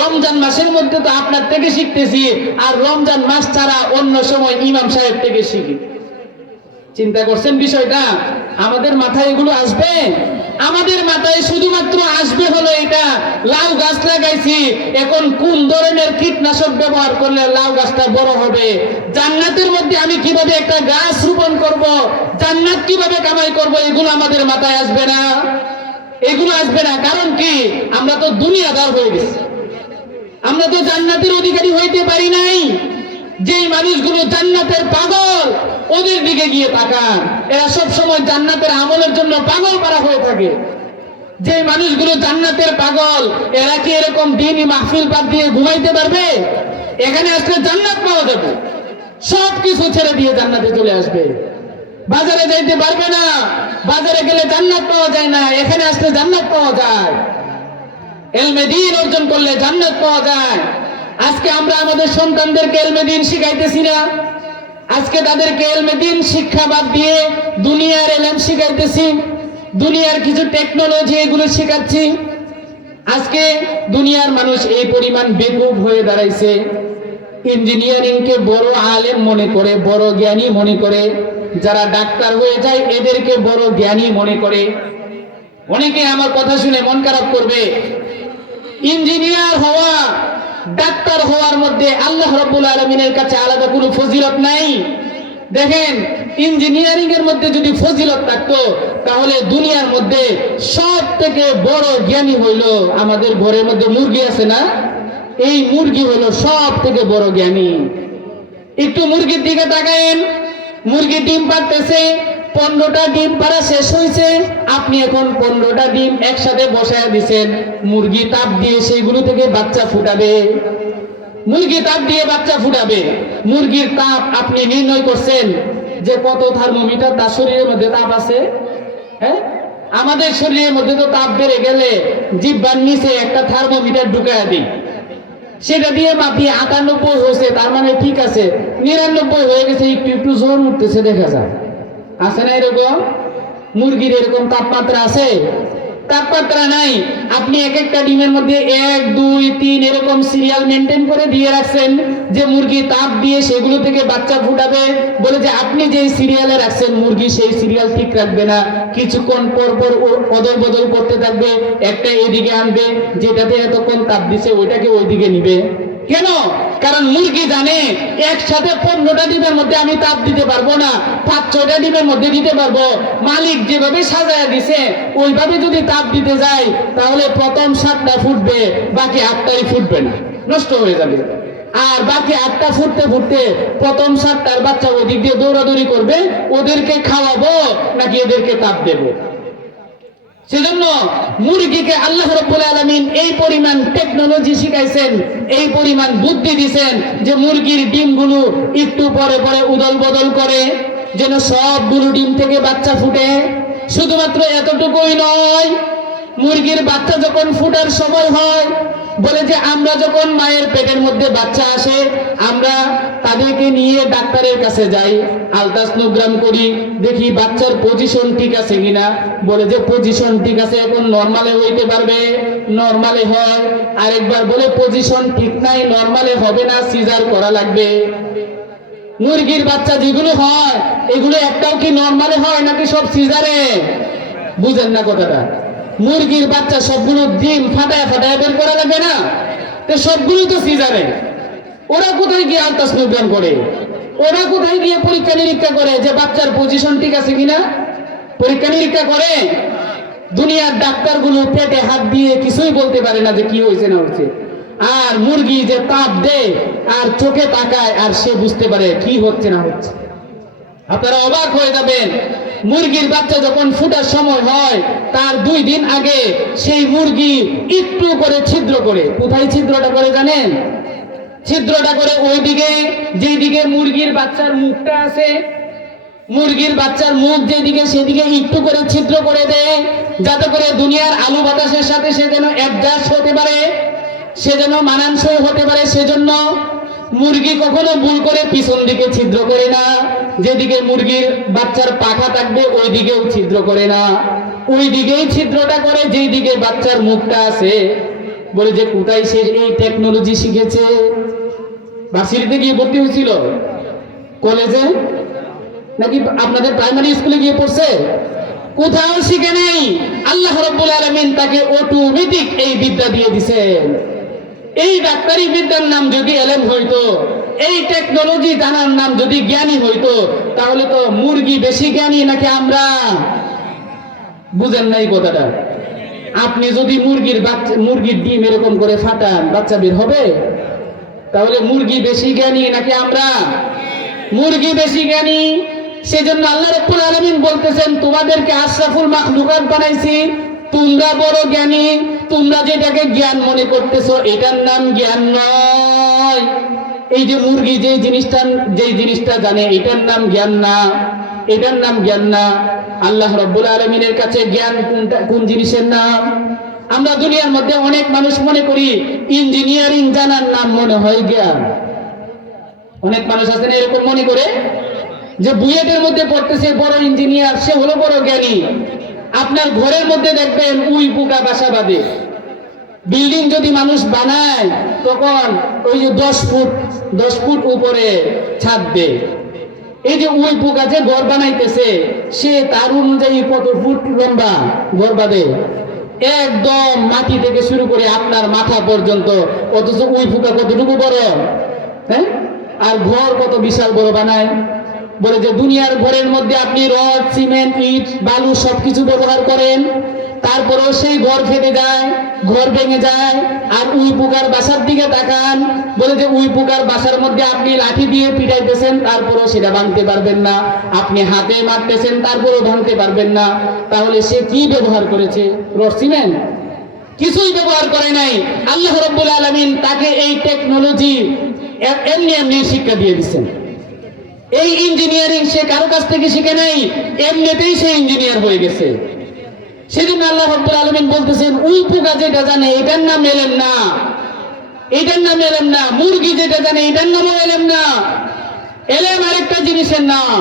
রমজান মাসের মধ্যে তো আপনার থেকে শিখতেছি, আর রমজান মাস ছাড়া অন্য সময় ইমাম সাহেব থেকে শিখি। চিন্তা করছেন বিষয়টা? আমাদের মাথায় এগুলো আসবে? আমাদের মাথায় শুধুমাত্র আসবে হলো এটা, লাউ গাছ লাগাইছি, এখন কোন ধরনের কীটনাশক ব্যবহার করলে লাউ গাছটা বড় হবে, জান্নাতের মধ্যে আমি কিভাবে একটা গাছ রোপণ করব, জান্নাত কিভাবে কামাই করব, এগুলো আমাদের মাথায় আসবে না। এগুলো আসবে না। কারণ কি? আমরা তো দুনিয়াদার হয়ে গেছি, আমরা তো জান্নাতের অধিকারী হইতে পারি নাই। যেই মানুষগুলো জান্নাতের পাগল, ওদের দিকে গিয়ে তাকান, এরা সব সময় জান্নাতের আমলের জন্য পাগল করা হয়ে থাকে। যে মানুষগুলো জান্নাতের পাগল, এরা কি এরকম দিনই মাহফিল বাদ দিয়ে ঘুমাইতে পারবে? এখানে আসলে জান্নাত পাওয়া যাবে, সব কিছু ছেড়ে দিয়ে জান্নাতে চলে আসবে। বাজারে যাইতে পারবে না, বাজারে গেলে জান্নাত পাওয়া যায় না, এখানে আসলে জান্নাত পাওয়া যায়। ইলমে দ্বীন অর্জন করলে জান্নাত পাওয়া যায়। আজকে আমরা আমাদের সন্তানদেরকে ইলমে দ্বীন শিখাইতেছি না, আজকে তাদেরকে ইলমে দ্বীন শিক্ষা বাদ দিয়ে দুনিয়ার ইলম শিখাইতেছি, দুনিয়ার কিছু টেকনোলজি এগুলো শেখাচ্ছি। আজকে দুনিয়ার মানুষ এই পরিমাণ বেকুব হয়ে দাঁড়াইছে, ইঞ্জিনিয়ারিং কে বড় আলেম মনে করে, বড় জ্ঞানী মনে করে, যারা ডাক্তার হয়ে যায় এদেরকে বড় জ্ঞানী মনে করে। অনেকে আমার কথা শুনে মন খারাপ করবে, ইঞ্জিনিয়ার হওয়া, ডাক্তার হওয়ার মধ্যে আল্লাহ রাব্বুল আলামিনের কাছে আলাদা কোনো ফজিলত নাই। দেখেন, ইঞ্জিনিয়ারিং এর মধ্যে যদি ফজিলত থাকতো, তাহলে দুনিয়ার মধ্যে সব থেকে বড় জ্ঞানী হইল, আমাদের ঘরের মধ্যে মুরগি আছে না, এই মুরগি হলো সব থেকে বড় জ্ঞানী। একটু মুরগির দিকে তাকায়েন, মুরগি ডিম পাড়তেছে, 15টা ডিম পাড়া শেষ হয়েছে, আপনি এখন 15টা ডিম একসাথে বসায় দিচ্ছেন, মুরগি তাপ দিয়ে সেইগুলো থেকে বাচ্চা ফুটাবে। মুরগি তাপ দিয়ে বাচ্চা ফুটাবে। মুরগির তাপ আপনি নির্ণয় করছেন যে কত থার্মোমিটার তার শরীরের মধ্যে তাপ আছে। হ্যাঁ, আমাদের শরীরের মধ্যে তো তাপ বেড়ে গেলে জিহ্বার নিচে একটা থার্মোমিটার ঢুকায় দিই, সেটা দিয়ে মাপি 98 হয়েছে, তার মানে ঠিক আছে, 99 হয়ে গেছে, একটু একটু জোর উঠতেছে দেখা যায়। আছে না এরকম? মুরগির এরকম তাপমাত্রা আছে? তাপমাত্রা নাই। আপনি এক একটা ডিমের মধ্যে 1, 2, 3 এরকম সিরিয়াল মেনটেন করে দিয়ে রাখছেন, যে মুরগি তাপ দিয়ে সেগুলো থেকে বাচ্চা ফুটাবে, বলে যে আপনি যে সিরিয়ালে রাখছেন মুরগি সেই সিরিয়াল ঠিক রাখবে না, কিছুক্ষণ পর পর অদল বদল করতে থাকবে, একটা এদিকে আনবে, যেটাতে এতক্ষণ তাপ দিছে ওইটাকে ওইদিকে নিবে। কেন? কারণ মুরগি জানে একসাথে 15টা ডিমের মধ্যে আমি তাপ দিতে পারবো না, 5-6টা ডিমের মধ্যে দিতে পারবো। মালিক যেভাবে সাজায় দিছে ওইভাবে যদি তাপ দিতে যায়, তাহলে প্রথম 7টা ফুটবে, বাকি 8টাই ফুটবে না, নষ্ট হয়ে যাবে। আর বাকি 8টা ফুটতে ফুটতে প্রথম 7টার বাচ্চা ওদিক দিয়ে দৌড়াদৌড়ি করবে, ওদেরকে খাওয়াবো নাকি এদেরকে তাপ দেবো? সেজন্য মুরগিকে আল্লাহ রাব্বুল আলামিন এই পরিমাণ টেকনোলজি শিখাইছেন, এই পরিমাণ বুদ্ধি দিয়েছেন, যে মুরগির ডিমগুলো একটু পরে পরে উদল বদল করে, যেন সবগুলো ডিম থেকে বাচ্চা ফুটে। শুধুমাত্র এতটুকুই নয়, মুরগির বাচ্চা যখন ফুটার সময় হয়, বলে যে আমরা যখন মায়ের পেটের মধ্যে বাচ্চা আসে, আমরা তাদেরকে নিয়ে ডাক্তারের কাছে যাই, আলট্রাসোনোগ্রাম করি, দেখি বাচ্চার পজিশন ঠিক আছে কিনা। বলে যে পজিশন ঠিক আছে, এখন নরমালে হইতে পারবে, নরমালে হয়। আরেকবার বলে পজিশন ঠিক নাই, নরমালে হবে না, সিজার করা লাগবে। মুরগির বাচ্চা যেগুলো হয় এগুলো একটাও কি নরমালে হয় নাকি সব সিজারে? বুঝেন না কথাটা। মুরগির বাচ্চা সবগুলো ডিম ফাটায় ফাটায় বের করা লাগে না, তো সবগুলো তো সিজারে। ওরা কোথায় গিয়ে আলট্রাসাউন্ড করে? ওরা কোথায় গিয়ে পরীক্ষা নিরীক্ষা করে যে বাচ্চার পজিশন ঠিক আছে কিনা? পরীক্ষা নিরীক্ষা করে? দুনিয়ার ডাক্তারগুলো পেটে হাত দিয়ে কিছুই বলতে পারে না যে কি হয়েছে না হয়েছে। আর মুরগি যে তাপ দেয় আর চোখে তাকায় আর সে বুঝতে পারে কি হচ্ছে না হচ্ছে। আপনারা অবাক হয়ে যাবেন, মুরগির বাচ্চা যখন ফুটার সময় হয় তার 2 দিন আগে সেই মুরগি একটু করে ছিদ্র করে, কোথায় ছিদ্রটা করে জানেন? ছিদ্রটা করে ওইদিকে যেদিকে মুরগির বাচ্চার মুখটা আছে, মুরগির বাচ্চার মুখ যেদিকে সেদিকে একটু করে ছিদ্র করে দেয়, যাতে করে দুনিয়ার আলু বাতাসের সাথে সে যেন অ্যাডজাস্ট হতে পারে, সে যেন মানানসই হতে পারে। সেজন্য মুরগি কখনো ভুল করে পিছন দিকে ছিদ্র করে না, যেদিকে মুরগির বাচ্চার পাখা থাকবে ওই দিকেও ছিদ্র করে না, ওই দিকেই ছিদ্রটা করে যেই দিকে বাচ্চার মুখটা আছে। বলে যে কোথায় সে এই টেকনোলজি শিখেছে? ভার্সিটিতে গিয়ে ভর্তি হয়েছিল, কলেজে নাকি আপনাদের প্রাইমারি স্কুলে গিয়ে পড়ছে? কোথাও শিখে নেই। আল্লাহ রাব্বুল আলামিন তাকে অটোমেটিক এই বিদ্যা দিয়ে দিয়েছেন। এই ডাক্তারি বিদ্যার নাম যদি এলেম হইতো, এই টেকনোলজি জানার নাম যদি জ্ঞানী হইতো, তাহলে তো মুরগি বেশি জ্ঞানী নাকি আমরা? বুঝেন না এই কথাটা। আপনি যদি মুরগির ডিম এরকম করে ফাটান, বাচ্চা বের হবে? তাহলে মুরগি বেশি জ্ঞানী নাকি আমরা? মুরগি বেশি জ্ঞানী। সেজন্য আল্লাহ রাব্বুল আলামিন বলতেছেন, তোমাদেরকে আশরাফুল মাখলুকাত বানাইছি, তোমরা বড় জ্ঞানী। তোমরা যেটাকে জ্ঞান মনে করতেছো এটার নাম জ্ঞান নয়। এই যে মুরগি যে জিনিসটা জানে এটার নাম জ্ঞান না, এটার নাম জ্ঞান না। আল্লাহ রাব্বুল আলামিনের কাছে জ্ঞান কোন জিনিসের নাম? আমরা দুনিয়ার মধ্যে অনেক মানুষ মনে করি ইঞ্জিনিয়ারিং জানার নাম মনে হয় জ্ঞান। অনেক মানুষ আছেন এরকম মনে করে যে বুয়েটের মধ্যে পড়তেছে বড় ইঞ্জিনিয়ার, সে হলো বড় জ্ঞানী। আপনার ঘরের মধ্যে দেখবেন উই পোকা বাসা বাঁধে। বিল্ডিং যদি মানুষ বানায় তখন ওই যে 10 ফুট উপরে ছাদ দেয়। এই যে উই পোকা যে ঘর বানাইতেছে সে তার অনুযায়ী কত ফুট লম্বা ঘর বাঁধে, একদম মাটি থেকে শুরু করে আপনার মাথা পর্যন্ত। অথচ উই পোকা কতটুকু বড়, হ্যাঁ? আর ঘর কত বিশাল বড় বানায়। বলে যে দুনিয়ার ঘরের মধ্যে আপনি রড, সিমেন্ট, ইট, বালু সবকিছু ব্যবহার করেন, তারপরেও সেই ঘর ফেটে যায়, ঘর ভেঙে যায়। আর উই পোকার বাসার দিকে তাকান, বলে যে উই পোকার বাসার মধ্যে আপনি লাঠি দিয়ে পিটাইতেছেন, তারপরেও সেটা ভাঙতে পারবেন না। আপনি হাতে মারতেছেন, তারপরেও ভাঙতে পারবেন না। তাহলে সে কি ব্যবহার করেছে? Rod, cement? কিছুই ব্যবহার করে নাই। আল্লাহ রাব্বুল আলামিন তাকে এই টেকনোলজি এমনি এমনি শিক্ষা দিয়ে দিচ্ছেন। এই ইঞ্জিনিয়ারিং সে কারো কাছ থেকে শিখে নাই, এমনিতেই সে ইঞ্জিনিয়ার হয়ে গেছে। সেজন্য আল্লাহ রাব্বুল আলামিন বলতেছেন, উই পোকা যেটা জানে এটার নাম এলেম না, এটার নাম এলেম না। মুরগি যেটা জানে এটার নামও এলেম না। এলেম আরেকটা জিনিসের নাম।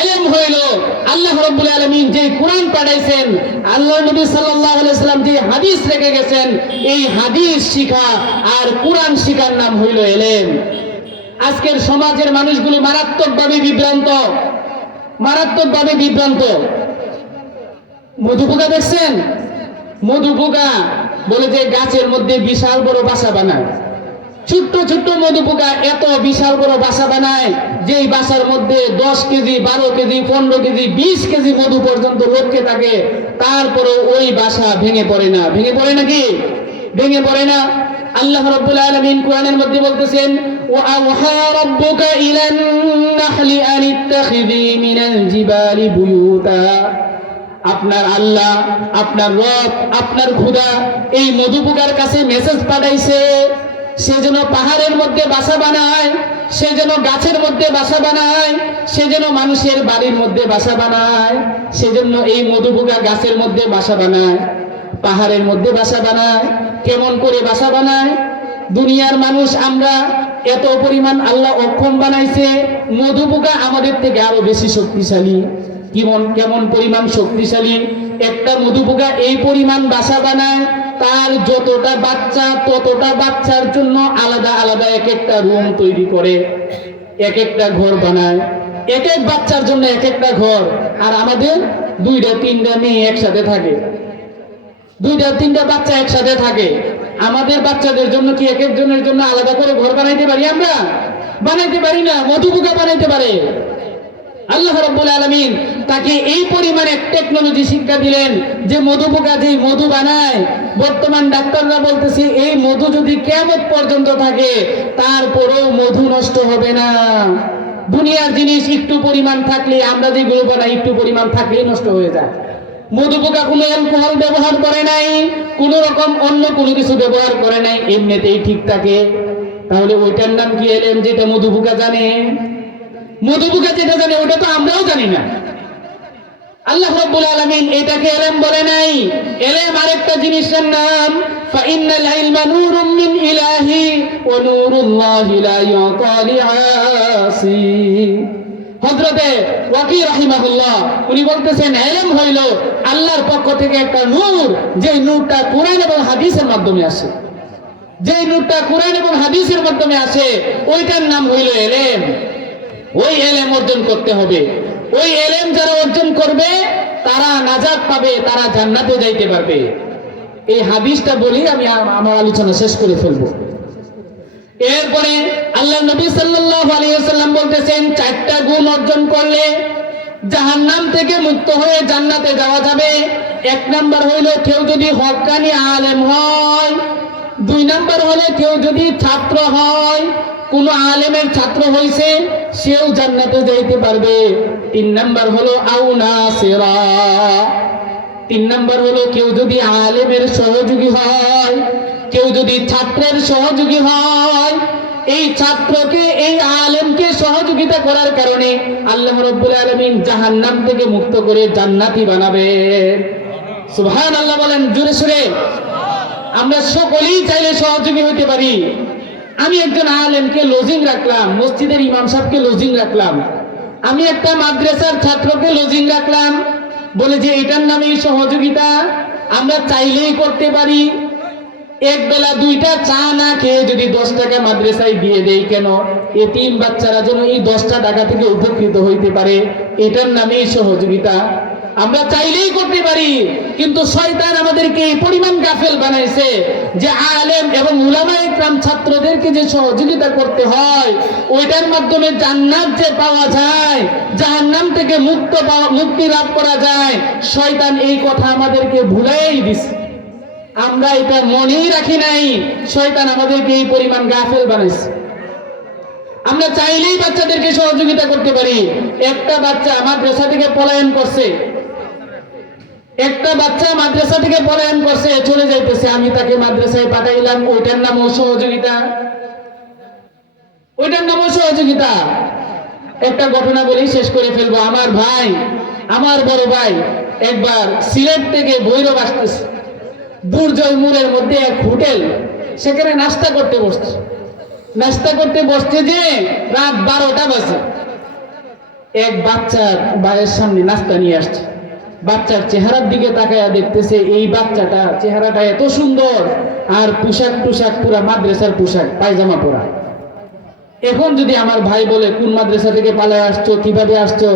এলেম হইল আল্লাহ রাব্বুল আলামিন যে কোরআন পাঠাইছেন, আল্লাহ নবী সাল্লাল্লাহু আলাইহি সাল্লাম যে হাদিস রেখে গেছেন, এই হাদিস শিখা আর কোরআন শিখার নাম হইল এলেম। আজকের সমাজের মানুষগুলো মারাত্মকভাবে বিভ্রান্ত। মধু পোকা দেখছেন? মধু পোকা বলে যে গাছের মধ্যে বিশাল বড় বাসা বানায়। ছোট্ট ছোট্ট মধু পোকা এত বিশাল বড় বাসা বানায়, যেই বাসার মধ্যে 10 কেজি, 12 কেজি, 15 কেজি, 20 কেজি মধু পর্যন্ত লটকে থাকে। তারপরে ওই বাসা ভেঙে পড়ে না। ভেঙে পড়ে নাকি? ভেঙে পড়ে না। আল্লাহ রাব্বুল আলামিন কোরআনের মধ্যে বলতেছেন, ওয়া আওহা রাব্বুকা ইলান নাহলি আন ইত্তাখিযি মিনাল জিবালি বুয়ুতা। আপনার আল্লাহ, আপনার রব, আপনার খোদা এই মধু পোকার কাছে মেসেজ পাঠাইছে, সে যেন পাহাড়ের মধ্যে বাসা বানায়, সে যেন গাছের মধ্যে বাসা বানায়, সে যেন মানুষের বাড়ির মধ্যে বাসা বানায়। সেজন্য এই মধু পোকা গাছের মধ্যে বাসা বানায়, পাহাড়ের মধ্যে বাসা বানায়। কেমন করে বাসা বানায়? দুনিয়ার মানুষ আমরা এত পরিমাণ আল্লাহ অক্ষম বানাইছে, মধু পোকা আমাদের থেকে আরো বেশি শক্তিশালী। কেমন পরিমাণ শক্তিশালী? একটা মধু পোকা এই পরিমাণ বাসা বানায়, তার যতটা বাচ্চা ততটা বাচ্চার জন্য আলাদা আলাদা এক একটা রুম তৈরি করে। এক একটা ঘর বানায়, এক এক বাচ্চার জন্য এক একটা ঘর। আর আমাদের দুইটা তিনটা মেয়ে একসাথে থাকে, দুইটা তিনটা বাচ্চা একসাথে থাকে। আমাদের বাচ্চাদের জন্য কি এক একজনের জন্য আলাদা করে ঘর বানাইতে পারি? আমরা বানাইতে পারি না। মধুপোকা বানাইতে পারে। আল্লাহ রাব্বুল আলামিন তাকে এই পরিমাণে টেকনোলজি শিক্ষা দিলেন যে মধুপোকা যে মধু বানায়, বর্তমান ডাক্তাররা বলতেছে এই মধু যদি কিয়ামত পর্যন্ত থাকে তারপরেও মধু নষ্ট হবে না। দুনিয়ার জিনিস একটু পরিমাণ থাকলে, আমরা যেগুলো বানাই একটু পরিমাণ থাকলেই নষ্ট হয়ে যায়। মধুপোকা কোনো অ্যালকোহল ব্যবহার করে নাই, কোন রকম অন্য কোনো কিছু ব্যবহার করে নাই, এমনিতেই ঠিক থাকে। তাহলে ওইটার নাম কি এলেম? যেটা মধুপোকা জানে, মধুপোকা যেটা জানে ওটা তো আমরাও জানি না। আল্লাহ রাব্বুল আলামিন এটাকে এলেম বলে নাই। এলেম আরেকটা জিনিসের নাম। ফাইন্নাল ইলমা নূরুম মিন ইলাহি ওয়া নূরুল্লাহি লা ইউতা লিআসি। হযরতে ওয়াকি রাহিমাহুল্লাহ উনি বলতেছেন ইলম হইল আল্লাহর পক্ষ থেকে একটা নূর, যে নূরটা কোরআন এবং হাদিসের মাধ্যমে আসে, যে নূরটা কোরআন এবং হাদিসের মাধ্যমে আসে ওইটার নাম হইল ইলম। ওই এলেম অর্জন করতে হবে। ওই এলেম যারা অর্জন করবে তারা নাজাত পাবে, তারা জান্নাতে যাইতে পারবে। এই হাদিসটা বলি আমি আমার আলোচনা শেষ করে ফেলবো। এরপরে আল্লাহ নবী সাল্লাল্লাহু আলাইহি ওয়াসাল্লাম বলতেছেন চারটা গুণ অর্জন করলে জাহান্নাম থেকে মুক্ত হয়ে জান্নাতে যাওয়া যাবে। এক নাম্বার হইল কেউ যদি হক্কানি আলেম হয়, দুই নাম্বার হলো কেউ যদি ছাত্র হয়, কোন আলেমের ছাত্র হইছে সেও জান্নাতে যাইতে পারবে। তিন নাম্বার হলো আও নাসিরা, তিন নাম্বার হলো কেউ যদি আলেমের সহযোগী হয়, কেউ যদি ছাত্রের সহযোগী হয়, এই ছাত্রকে এই আলেমকে সহযোগিতা করার কারণে আল্লাহ রাব্বুল আলামিন জাহান্নাম থেকে মুক্ত করে জান্নাতি বানাবেন। সুবহানাল্লাহ বলেন জোরে সুরে। আমরা সকলেই চাইলে সহযোগী হতে পারি। আমি একজন আলেমকে লজিং রাখলাম, মসজিদের ইমাম সাহেবকে লজিং রাখলাম, আমি একটা মাদ্রাসার ছাত্রকে লজিং রাখলাম, বলে যে এটার নামেই সহযোগিতা। আমরা চাইলেই করতে পারি। এক বেলা দুইটা চা না খেয়ে যদি 10 টাকা মাদ্রাসায় দিয়ে দেই, কেন? এতিম বাচ্চারা যেন এই 10 টাকা থেকে উপকৃত হইতে পারে, এটার নামেই সহযোগিতা। আমরা চাইলেই করতে পারি, কিন্তু শয়তান আমাদেরকে এই পরিমাণ গাফেল বানাইছে যে আলেম এবং উলামায়ে কেরাম ছাত্রদেরকে যে সহযোগিতা করতে হয় ওইটার মাধ্যমে জান্নাত যে পাওয়া যায়, জাহান্নাম থেকে মুক্তি লাভ করা যায়, শয়তান এই কথা আমাদেরকে ভুলাই দিছে। আমরা এটা মনেই রাখি নাই। শয়তান আমাদেরকে এই পরিমাণ গাফেল বানাইছে। আমরা চাইলেই বাচ্চাদেরকে সহযোগিতা করতে পারি। একটা বাচ্চা মাদ্রাসা থেকে পলায়ন করছে, একটা বাচ্চা মাদ্রাসা থেকে পলায়ন করছে, চলে যাইতেছে, আমি তাকে মাদ্রাসায় পাঠাইলাম, ওইটার নামও সহযোগিতা, ওইটার নামও সহযোগিতা। একটা ঘটনা বলি শেষ করে ফেলবো। আমার ভাই, আমার বড় ভাই একবার সিলেট থেকে ভৈরব আসতেছে, দুর্জয় মোড়ের মধ্যে এক হোটেল, সেখানে নাস্তা করতে বসছে। নাস্তা করতে বসছে যে রাত 12টা বাজে। এক বাচ্চার ভাইয়ের সামনে নাস্তা নিয়ে আসছে। বাচ্চার চেহারার দিকে তাকায়া দেখতেছে এই বাচ্চাটা চেহারাটা এত সুন্দর, আর পোশাক পুরা মাদ্রাসার পোশাক, পায়জামা পরা। এখন যদি আমার ভাই বলে কোন মাদ্রাসা থেকে পালায় আসছো, কিভাবে আসছো,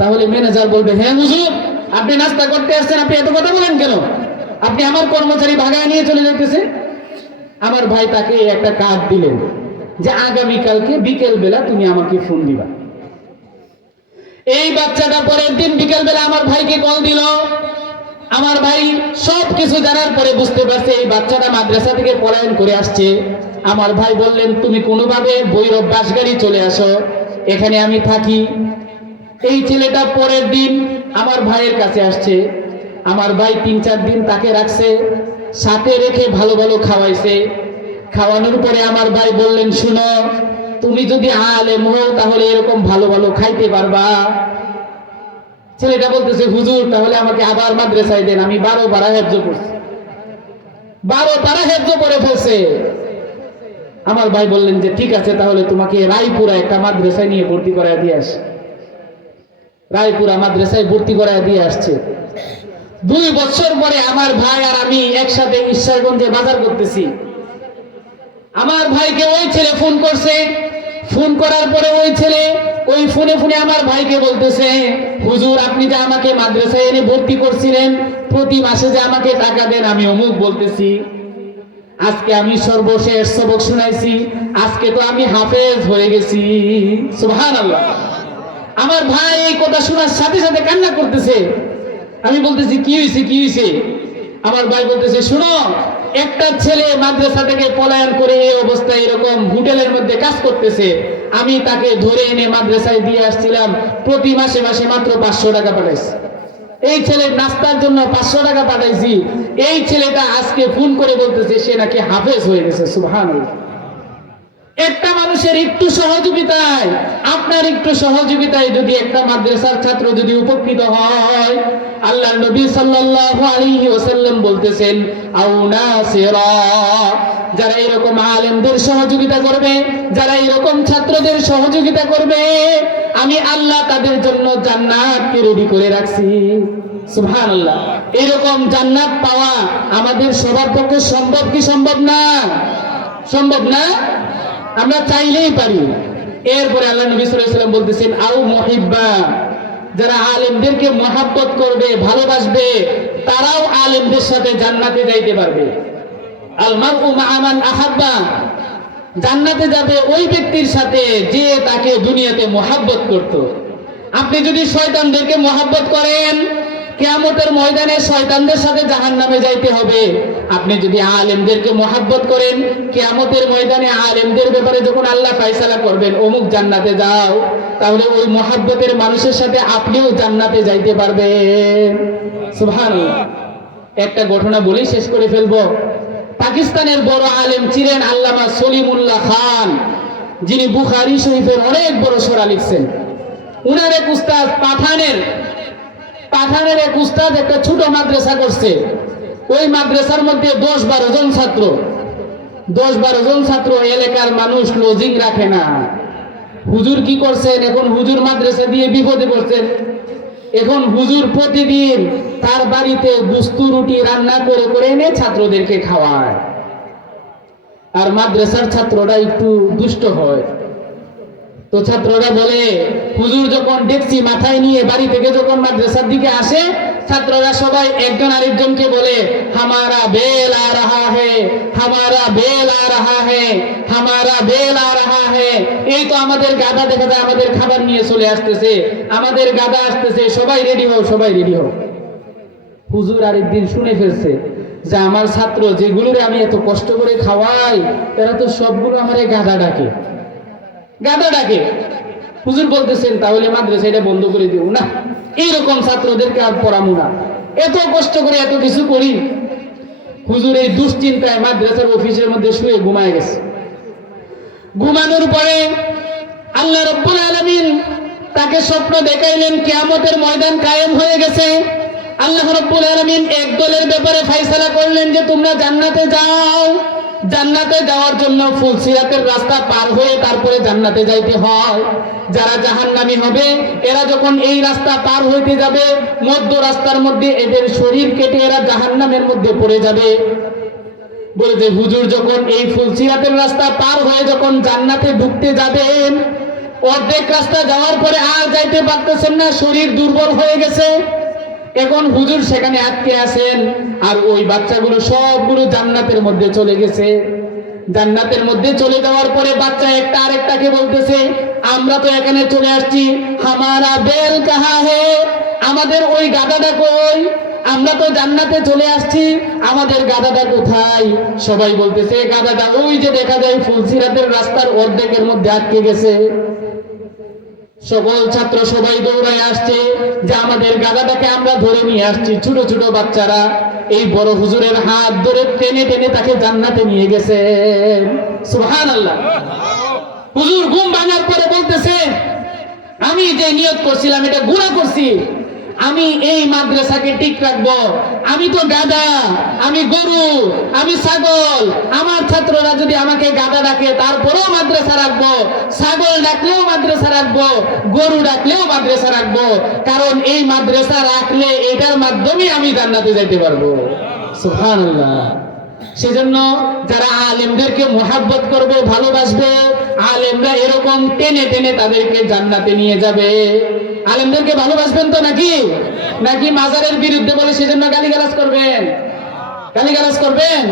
তাহলে ম্যানেজার বলবে হ্যাঁ হুজুর আপনি নাস্তা করতে আসছেন, আপনি এত কথা বলেন কেন? আপনি আমার কর্মচারী ভাগায় নিয়ে চলে যেতেছে। আমার ভাই তাকে একটা কার্ড দিলেন যে আগামীকালকে বিকেল বেলা তুমি আমাকে ফোন দিবা। এই বাচ্চাটা পরের দিন বিকেল বেলা আমার ভাইকে কল দিল। আমার ভাই সবকিছু জানার পরে বুঝতে পারছে এই বাচ্চাটা মাদ্রাসা থেকে পলায়ন করে আসছে। আমার ভাই বললেন তুমি কোনোভাবে ভৈরব বাসগাড়ি চলে আসো, এখানে আমি থাকি। এই ছেলেটা পরের দিন আমার ভাইয়ের কাছে আসছে। আমার ভাই 3-4 দিন তাকে রাখছে, সাথে রেখে ভালো ভালো খাওয়াইছে। খাওয়ানোর পরে আমার ভাই বললেন শুনো, তুমি যদি আলেম হও তাহলে এরকম ভালো ভালো খাইতে পারবা। ছেলেটা বলতেছে হুজুর তাহলে আমাকে আবার মাদ্রাসায় দেন, আমি 12 পারা হেফজ করছি, 12 পারা হেফজ করে ফেলছে। আমার ভাই বললেন যে ঠিক আছে তাহলে তোমাকে রায়পুরা একটা মাদ্রাসায় নিয়ে ভর্তি করায় দিয়ে আসে। রায়পুরা মাদ্রাসায় ভর্তি করায় দিয়ে আসছে। 2 বছর পরে আমার ভাই আর আমি একসাথে ঈশ্বরগঞ্জে বাজার করতেছি। আমার ভাইকে ওই ছেলে ফোন করছে, ফোন করার পরে ওই ছেলে ওই ফোনে ফোনে আমার ভাইকে বলতেছে, হুজুর আপনি যে আমাকে মাদ্রাসায় এনে ভর্তি করছিলেন, প্রতি মাসে যে আমাকে টাকা দেন, আমি অমুক বলতেছি, আজকে আমি সর্বশেষ সবক শুনাইছি, আজকে তো আমি হাফেজ হয়ে গেছি। সুবহানাল্লাহ। আমার ভাই এই কথা শোনার সাথে সাথে কান্না করতেছে। আমি বলতেছি কি হয়েছে কি হয়েছে? আমার ভাই বলতেছে, শোনো, একটা ছেলে মাদ্রাসা থেকে পলায়ন করে এই অবস্থায় এরকম হোটেলের মধ্যে কাজ করতেছে, আমি তাকে ধরে এনে মাদ্রাসায় দিয়ে আসছিলাম, প্রতি মাসে মাসে মাত্র 500 টাকা পাঠাইছি। এই ছেলের নাস্তার জন্য 500 টাকা পাঠাইছি। এই ছেলেটা আজকে ফোন করে বলতেছে সে নাকি হাফেজ হয়ে গেছে। সুবহানাল্লাহ। একটা মানুষের একটু সহযোগিতায়, আপনার একটু সহযোগিতায় যদি একটা মাদ্রাসার ছাত্র যদি উপকৃত হয়, আল্লাহর নবী সাল্লাল্লাহু আলাইহি ওয়াসাল্লাম বলতেছেন, আও নাসিরা, যারা এরকম আলেমদের সহযোগিতা করবে, যারা এরকম ছাত্রদের সহযোগিতা করবে, আমি আল্লাহ তাদের জন্য জান্নাতকে রেডি করে রাখছি। সুবহানাল্লাহ। এরকম জান্নাত পাওয়া আমাদের সবার পক্ষে সম্ভব কি সম্ভব না? সম্ভব না? আমরা চাইলেই পারি। এরপরে আল্লাহ নবী সাল্লাল্লাহু আলাইহি ওয়াসাল্লাম বলতেছেন, আও মুহিব্বা, যারা আলেমদেরকে মহব্বত করবে, ভালোবাসবে, তারাও আলেমদের সাথে জান্নাতে যাইতে পারবে। আল মারউ মা'a মান আহাব্বা, জান্নাতে যাবে ওই ব্যক্তির সাথে যে তাকে দুনিয়াতে মহব্বত করত। আপনি যদি শয়তানদেরকে মহব্বত করেন, কিয়ামতের ময়দানে শয়তানদের সাথে জাহান্নামে যাইতে হবে। আপনি যদি আলেমদেরকে মহব্বত করেন, কিয়ামতের ময়দানে আলেমদের ব্যাপারে যখন আল্লাহ ফয়সালা করবেন অমুক জান্নাতে যাও, তাহলে ওই মহব্বতের মানুষের সাথে আপনিও জান্নাতে যাইতে পারবেন। সুবহানাল্লাহ। একটা ঘটনা বলেই শেষ করে ফেলবো। পাকিস্তানের বড় আলেম ছিলেন আল্লামা সলিমুল্লাহ খান, যিনি বুখারী শরীফের অনেক বড় সূরা লিখছেন। উনার এক উস্তাদ পাঠানের এক উস্তাদ একটা ছোট মাদ্রাসা করছে। ওই মাদ্রাসার মধ্যে 10-12 জন ছাত্র। 10-12 জন ছাত্র, এলাকার মানুষ লজিং রাখে না। হুজুর কি করছেন? এখন হুজুর মাদ্রাসা দিয়ে বিপদে পড়ছেন। এখন হুজুর প্রতিদিন তার বাড়িতে গোশত রুটি রান্না করে করে এনে ছাত্রদেরকে খাওয়ায়। আর মাদ্রাসার ছাত্ররা একটু দুষ্ট হয়। তো ছাত্ররা বলে, হুজুর যখন ডেকচি মাথায় নিয়ে বাড়ি থেকে যখন মাদ্রাসার দিকে আসে, ছাত্ররা সবাই একজন আরেকজনকে বলে, হামারা বেল আ রাহা হে, হামারা বেল আ রাহা হে, হামারা বেল আ রাহা হে। এই তো আমাদের গাধা দেখা যায় আমাদের খাবার নিয়ে চলে আসতেছে, আমাদের গাধা আসতেছে, সবাই রেডি হও, সবাই রেডি হও। হুজুর আরেকদিন শুনে ফেলছে যে আমার ছাত্র যেগুলোরে আমি এত কষ্ট করে খাওয়াই, এরা তো সবগুলো আমারে গাধা ডাকে, গাধা ডাকে। হুজুর বলতেছেন, তাহলে মাদ্রাসা এটা বন্ধ করে দিও না, এইরকম ছাত্রদেরকে আর পড়াবো না, এত কষ্ট করে এত কিছু করি। হুজুর এই দুশ্চিন্তায় মাদ্রাসার অফিসের মধ্যে শুয়ে ঘুমায় গেছে। ঘুমানোর পরে আল্লাহ রাব্বুল আলামিন তাকে স্বপ্ন দেখাইলেন, কিয়ামতের ময়দান কায়েম হয়ে গেছে। আল্লাহ রাব্বুল আলামিন এক দলের ব্যাপারে ফয়সালা করলেন যে তোমরা জান্নাতে যাও। জান্নাতে যাওয়ার জন্য ফুলসিরাতের রাস্তা পার হয়ে তারপরে জান্নাতে যাইতে হয়। যারা জাহান্নামী হবে, এরা যখন এই রাস্তা পার হইতে যাবে, মধ্য রাস্তার মধ্যে এদের শরীর কেটে এরা জাহান্নামের মধ্যে পড়ে যাবে। বলে যে হুজুর যখন এই ফুলসিরাতের রাস্তা পার হয়ে যখন জান্নাতে ঢুকতে যাবেন, অর্ধেক রাস্তা যাওয়ার পরে আর যাইতে পারতেছেন না, শরীর দুর্বল হয়ে গেছে। এখন হুজুর সেখানে আটকে আছেন, আর ওই বাচ্চাগুলো সবগুলো জান্নাতের মধ্যে চলে গেছে। জান্নাতের মধ্যে চলে যাওয়ার পরে বাচ্চা একটা আরেকটাকে বলতেছে, আমরা তো এখানে চলে আসছি, হামারা বেল কাহা হে, আমাদের ওই গাধাটা কই? আমরা তো জান্নাতে চলে আসছি, আমাদের গাধাটা কোথায়? সবাই বলতেছে গাধাটা ওই যে দেখা যায় ফুলসিরাতের রাস্তার অর্ধেকের মধ্যে আটকে গেছে। সকল ছাত্র সবাই দৌড়ায় আসছে যে আমাদের গাধাটাকে আমরা ধরে নিয়ে আসছি। ছোট ছোট বাচ্চারা এই বড় হুজুরের হাত ধরে টেনে টেনে তাকে জান্নাতে নিয়ে গেছে। সুবহানাল্লাহ। হুজুর ঘুম ভাঙার পরে বলতেছে, আমি যে নিয়ত করছিলাম এটা গুনাহ করছি, আমি এই মাদ্রাসাকে ঠিক রাখবো। আমি তো গাধা, আমি গরু, আমি ছাগল। আমার ছাত্ররা যদি আমাকে গাধা ডাকে তারপরেও মাদ্রাসা রাখবো, ছাগল ডাকলেও মাদ্রাসা রাখবো, গরু ডাকলেও মাদ্রাসা রাখবো, কারণ এই মাদ্রাসা রাখলে এটার মাধ্যমে আমি জান্নাতে যাইতে পারবো। সুবহানাল্লাহ। সেজন্য যারা আলেমদেরকে মুহাব্বত করবে, ভালোবাসবে, আলেমরা এরকম টেনে টেনে তাদেরকে জান্নাতে নিয়ে যাবে। আলেমদেরকে ভালোবাসবেন তো নাকি? নাকি মাজারের বিরুদ্ধে বলে সেজন্য গালিগালাজ করবেন? গালিগালাজ করবেন?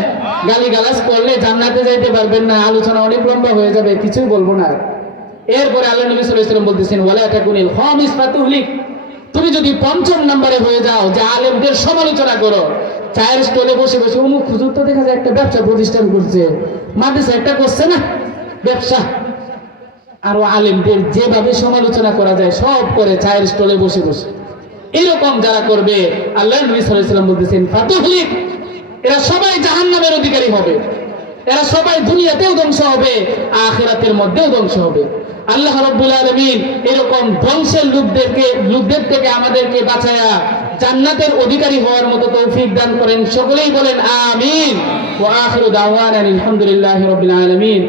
গালিগালাজ করলে জান্নাতে যাইতে পারবেন না। আলোচনা অনেক লম্বা হয়ে যাবে, কিছুই বলবো না। এরপরে আল্লাহ নবী সাল্লাল্লাহু আলাইহি ওয়াসাল্লাম বলতেছেন, ওয়ালা তাকুনিল খামিস ফাতুহলিক। তুমি যদি পঞ্চম নম্বরে হয়ে যাও যে আলেমদের সমালোচনা করো, চায়ের স্টলে বসে বসে অমুক হুজুর তো দেখা যায় একটা ব্যবসা প্রতিষ্ঠান করছে, মাদ্রাসা একটা করছে না ব্যবসা, আরো আলেমদের যেভাবে সমালোচনা করা যায় সব করে চায়ের স্টলে বসে বসে, এরকম যারা করবে আল্লাহ নবী সাল্লাল্লাহু আলাইহি ওয়াসাল্লাম বলতেছেন ফাতুহলিক, এরা সবাই জাহান্নামের অধিকারী হবে। এরা সবাই দুনিয়াতেও ধ্বংস হবে, আখিরাতের মধ্যেও ধ্বংস হবে। আল্লাহ রাব্বুল আলামিন এরকম ধ্বংসের লোকদের থেকে আমাদেরকে বাঁচায়া জান্নাতের অধিকারী হওয়ার মতো তৌফিক দান করেন। সকলেই বলেন আমিন। ওয়া আখিরু দাওয়ানা আলহামদুলিল্লাহি রাব্বিল আলামিন।